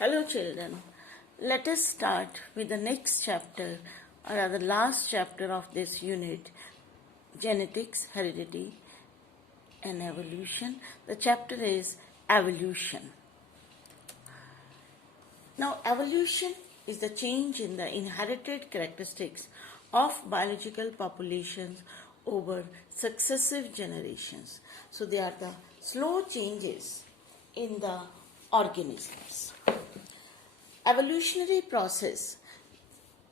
Hello children, let us start with the next chapter or rather last chapter of this unit, genetics, heredity and evolution. The chapter is evolution. Now evolution is the change in the inherited characteristics of biological populations over successive generations. So they are the slow changes in the organisms. Evolutionary process,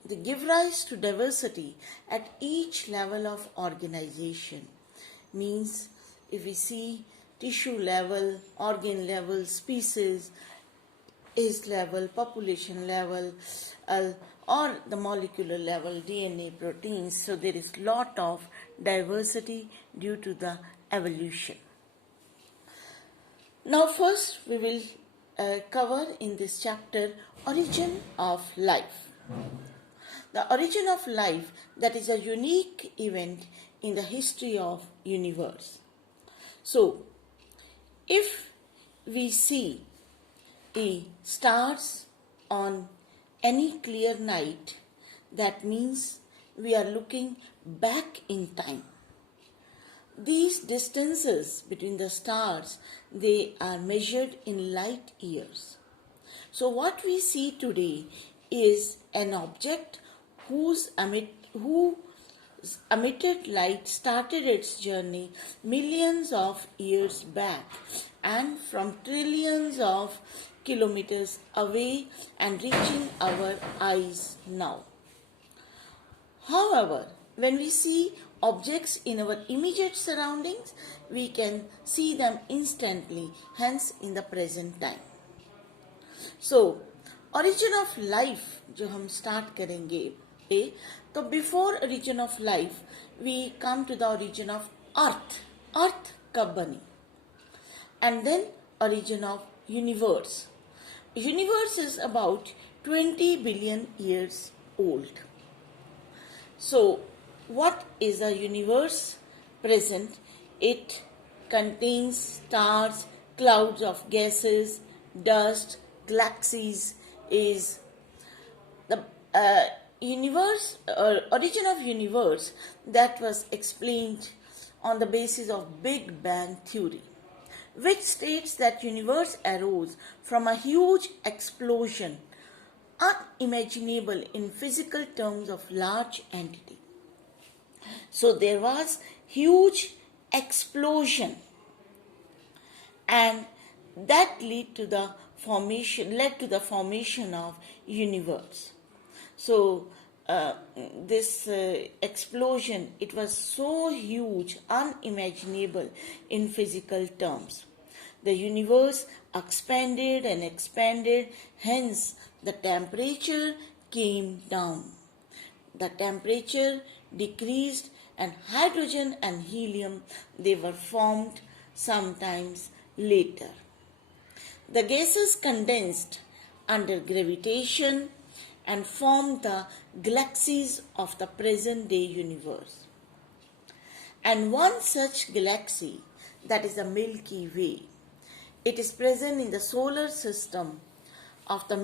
they give rise to diversity at each level of organization. Means if we see tissue level, organ level, species, age level, population level, or the molecular level, DNA, proteins, so there is lot of diversity due to the evolution. Now first we will cover in this chapter origin of life. The origin of life, that is a unique event in the history of universe. So if we see the stars on any clear night, that means we are looking back in time. These distances between the stars, they are measured in light years. So what we see today is an object whose emitted light started its journey millions of years back and from trillions of kilometers away and reaching our eyes now. However, when we see objects in our immediate surroundings, we can see them instantly, hence in the present time. So, origin of life जो हम start करेंगे, तो before origin of life, we come to the origin of earth. Earth कब बनी? And then origin of universe. Universe is about 20 billion years old. So, what is a universe present? It contains stars, clouds of gases, dust, galaxies. Is the universe or origin of universe that was explained on the basis of Big Bang theory, which states that universe arose from a huge explosion unimaginable in physical terms of large entity. So there was huge explosion and that led to the formation of universe. So this explosion, it was so huge, unimaginable in physical terms. The universe expanded and expanded, hence the temperature came down. The temperature decreased and hydrogen and helium, they were formed sometimes later. The gases condensed under gravitation and formed the galaxies of the present day universe. And one such galaxy, that is the Milky Way, it is present in the solar system of the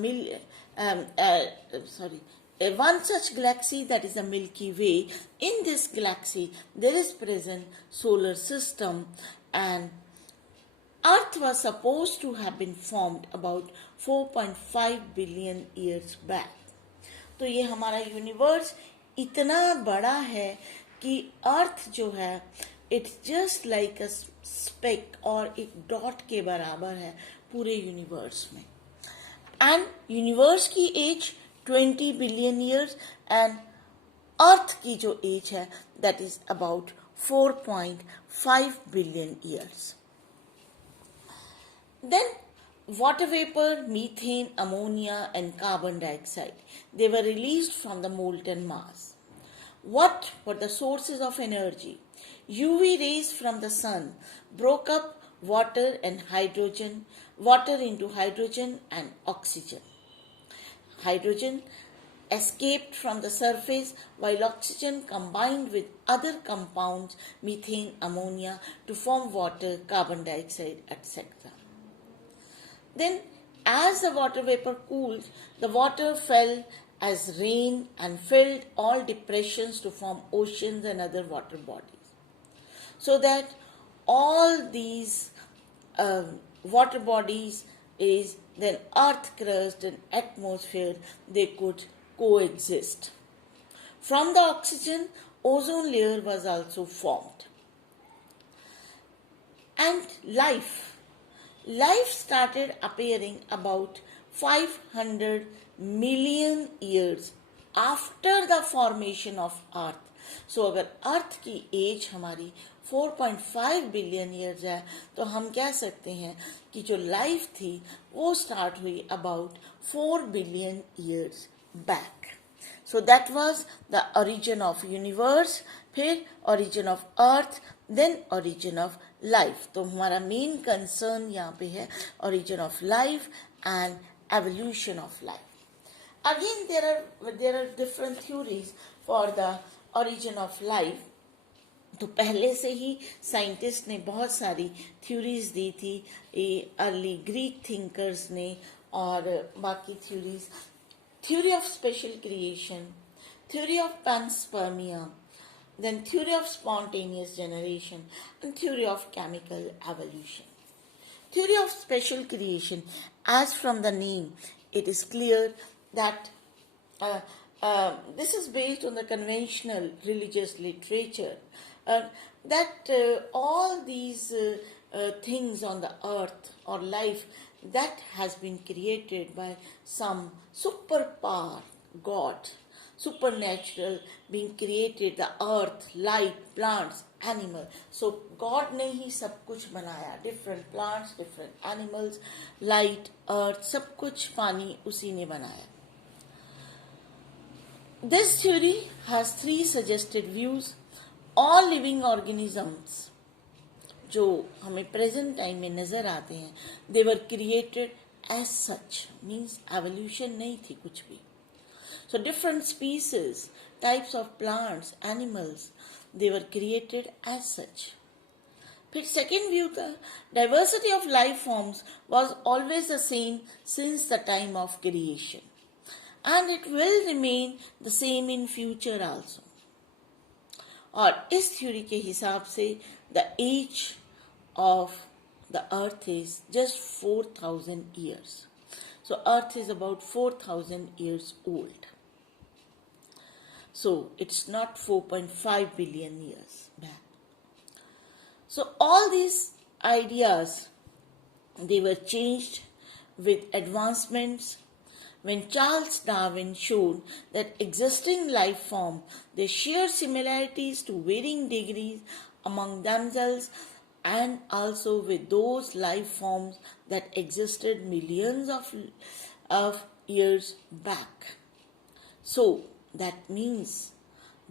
one such galaxy, that is the Milky Way. In this galaxy there is present solar system, and Earth was supposed to have been formed about 4.5 billion years back. तो ये हमारा universe इतना बड़ा है कि earth जो है it's just like a speck और एक डॉट के बराबर है पूरे यूनिवर्स में. एंड यूनिवर्स की age 20 billion years and earth की जो एज है that is about 4.5 billion years. Then water vapor, methane, ammonia and carbon dioxide, they were released from the molten mass. What were the sources of energy? UV rays from the sun broke up water and hydrogen, water into hydrogen and oxygen. Hydrogen escaped from the surface while oxygen combined with other compounds, methane, ammonia, to form water, carbon dioxide, etc. Then as the water vapor cooled, the water fell as rain and filled all depressions to form oceans and other water bodies. So that all these water bodies is then earth crust and atmosphere, they could coexist. From the oxygen, ozone layer was also formed. And life started appearing about 500 million years after the formation of earth. So अगर अर्थ की as हमारी 4.5 billion years है तो हम कह सकते हैं कि जो लाइफ थी वो स्टार्ट हुई about 4 billion years back. So that was the origin of universe, फिर origin of earth, then origin of life. तो हमारा main concern यहाँ पे है origin of life and evolution of life. Again there are different theories for the origin of life. तो पहले से ही scientist ने बहुत सारी थ्योरीज दी थी, अर्ली ग्रीक थिंकर्स ने और बाकी theories. Theory of special creation, theory of panspermia, then theory of spontaneous generation, and theory of chemical evolution. Theory of special creation, as from the name, it is clear that this is based on the conventional religious literature, that all these things on the earth or life that has been created by some superpower, God, supernatural being created, the earth, light, plants, animal. So God ने ही सब कुछ बनाया, different plants, different animals, light, earth, सब कुछ पानी उसी ने बनाया. This theory has 3 suggested views. All living organisms जो हमें प्रेजेंट टाइम में नजर आते हैं, they were created as such, means evolution नहीं थी कुछ भी. So different species, types of plants, animals, they were created as such. फिर second view था, diversity of life forms was always the same since the time of creation, and it will remain the same in future also. और इस theory के हिसाब से the age of the earth is just 4,000 years. So earth is about 4,000 years old. So it's not 4.5 billion years back. So all these ideas, they were changed with advancements when Charles Darwin showed that existing life form, they share similarities to varying degrees among themselves and also with those life forms that existed millions of years back. So that means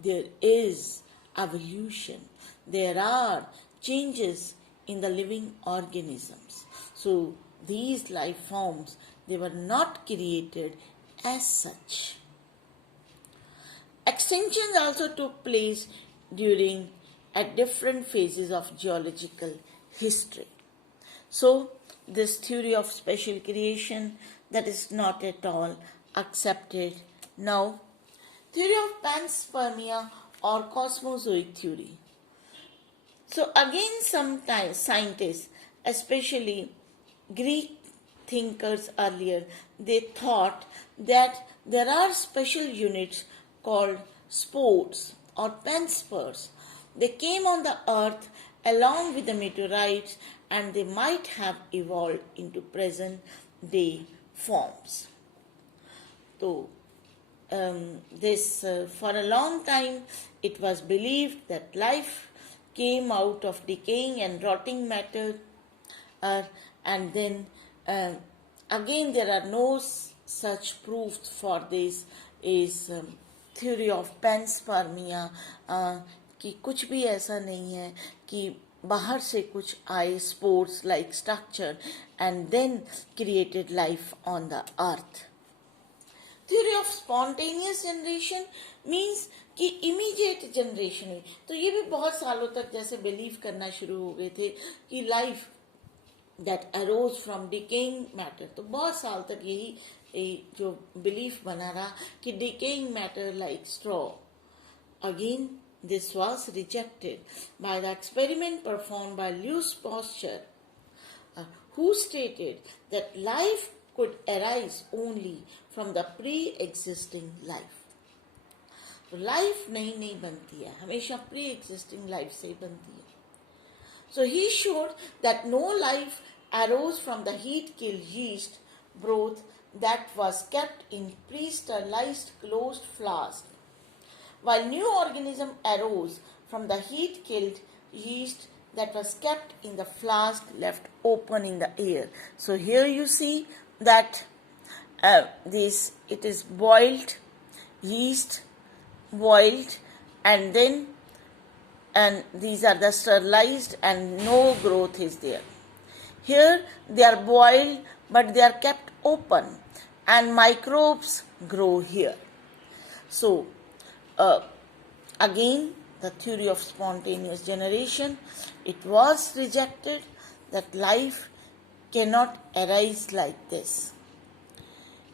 there is evolution. There are changes in the living organisms. So these life forms, they were not created as such. Extinctions also took place at different phases of geological history. So this theory of special creation, that is not at all accepted now. Theory of panspermia or cosmozoic theory. So again, sometimes scientists, especially Greek thinkers earlier, they thought that there are special units called spores or panspers. They came on the earth along with the meteorites and they might have evolved into present day forms. So for a long time it was believed that life came out of decaying and rotting matter, and then again there are no such proofs for this is theory of panspermia, कि कुछ भी ऐसा नहीं है कि बाहर से कुछ आए spores like structure and then created life on the earth. Theory of spontaneous generation means कि immediate generation हुई. तो ये भी बहुत सालों तक जैसे बिलीव करना शुरू हो गए थे कि life that arose from decaying matter. तो बहुत साल तक यही जो belief बना रहा कि decaying matter like straw. Again, this was rejected by the experiment performed by Louis Pasteur, who stated that life could arise only from the pre-existing life. तो लाइफ नई नहीं बनती है, हमेशा प्री एग्जिस्टिंग लाइफ से ही बनती है. So he showed that no life arose from the heat-killed yeast broth that was kept in pre-sterilized closed flask, while new organism arose from the heat-killed yeast that was kept in the flask left open in the air. So here you see that it is boiled yeast, boiled, and these are the sterilized and no growth is there. Here they are boiled but they are kept open and microbes grow here. So again, the theory of spontaneous generation, it was rejected that life cannot arise like this.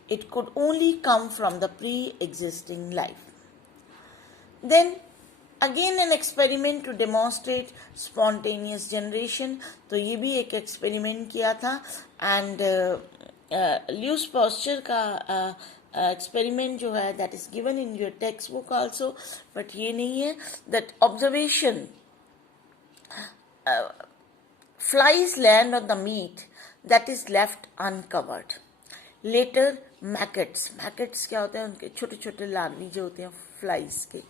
It could only come from the pre-existing life. Then again an experiment to demonstrate spontaneous generation. तो ये भी एक experiment किया था and Louis Pasteur का experiment जो है that is given in your textbook also, but ये नहीं है. That observation, flies land on the meat that is left uncovered. Later maggots क्या होते हैं, उनके छोटे छोटे लार्वी जो होते हैं flies के,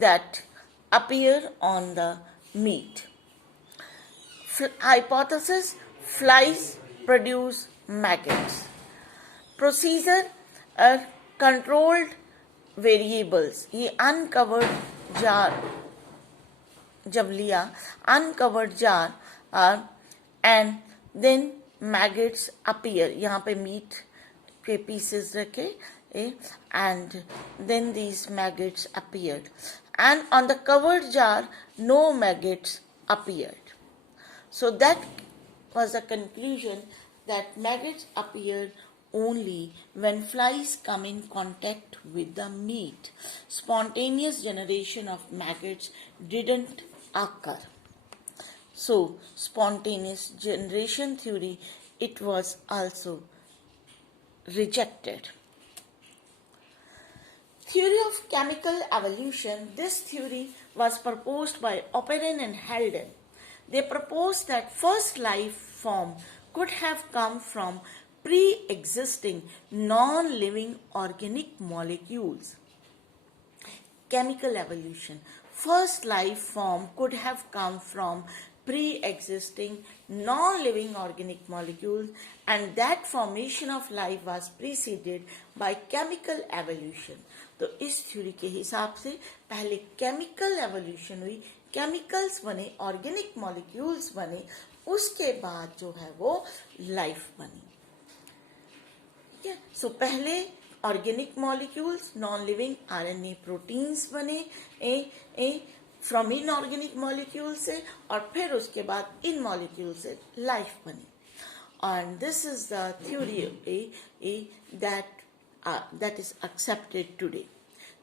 that appear on the meat. Hypothesis: flies produce maggots. Procedure: controlled variables. ये uncovered jar जब लिया, uncovered jar and then maggots appear. यहाँ पे meat के pieces रखे and then these maggots appeared, and on the covered jar no maggots appeared. So that was the conclusion, that maggots appeared only when flies come in contact with the meat. Spontaneous generation of maggots didn't occur. So spontaneous generation theory, it was also rejected. Theory of chemical evolution. This theory was proposed by Opperin and Halden. They proposed that first life form could have come from pre-existing non-living organic molecules. Chemical evolution. First life form could have come from pre-existing non-living organic molecules, and that formation of life was preceded by chemical evolution. तो इस theory के हिसाब से पहले chemical evolution हुई, chemicals बने, organic molecules बने, उसके बाद जो है वो लाइफ बनी. ठीक है. सो पहले organic molecules, non living RNA proteins बने फ्रॉम इनऑर्गेनिक मॉलिक्यूल से, और फिर उसके बाद इन मॉलिक्यूल से लाइफ बनी. And this is the theory that is accepted today.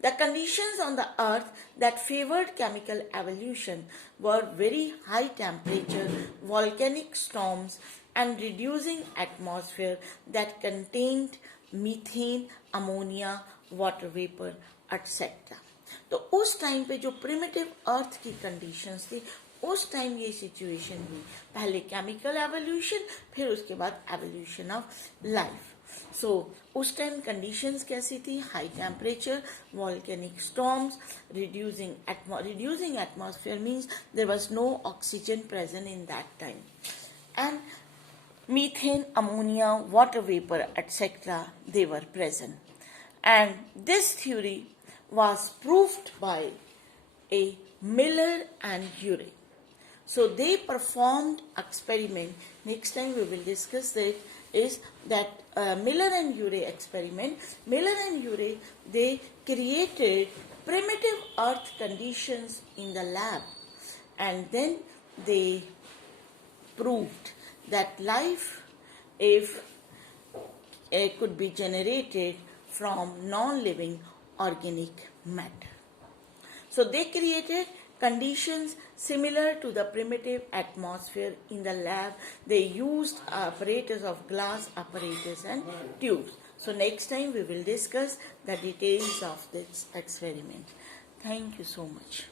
The conditions on the earth that favored chemical evolution were very high temperature, volcanic storms, and reducing atmosphere that contained methane, ammonia, water vapor, etc. तो उस time पे जो primitive अर्थ की conditions थी, उस time ये situation हुई. पहले केमिकल एवोल्यूशन, फिर उसके बाद एवोल्यूशन ऑफ लाइफ. सो उस टाइम कंडीशंस कैसी थी? High temperature, volcanic storms, reducing atmosphere means there was no oxygen present in that time, and methane, ammonia, water vapor, etc. they were present. And this theory was proved by a Miller and Urey. So they performed experiment. Next time we will discuss that. Is that Miller and Urey experiment. Miller and Urey, they created primitive earth conditions in the lab, and then they proved that life, if it could be generated from non-living organic matter. So they created conditions similar to the primitive atmosphere in the lab. They used apparatus of glass apparatus and tubes. So next time we will discuss the details of this experiment. Thank you so much.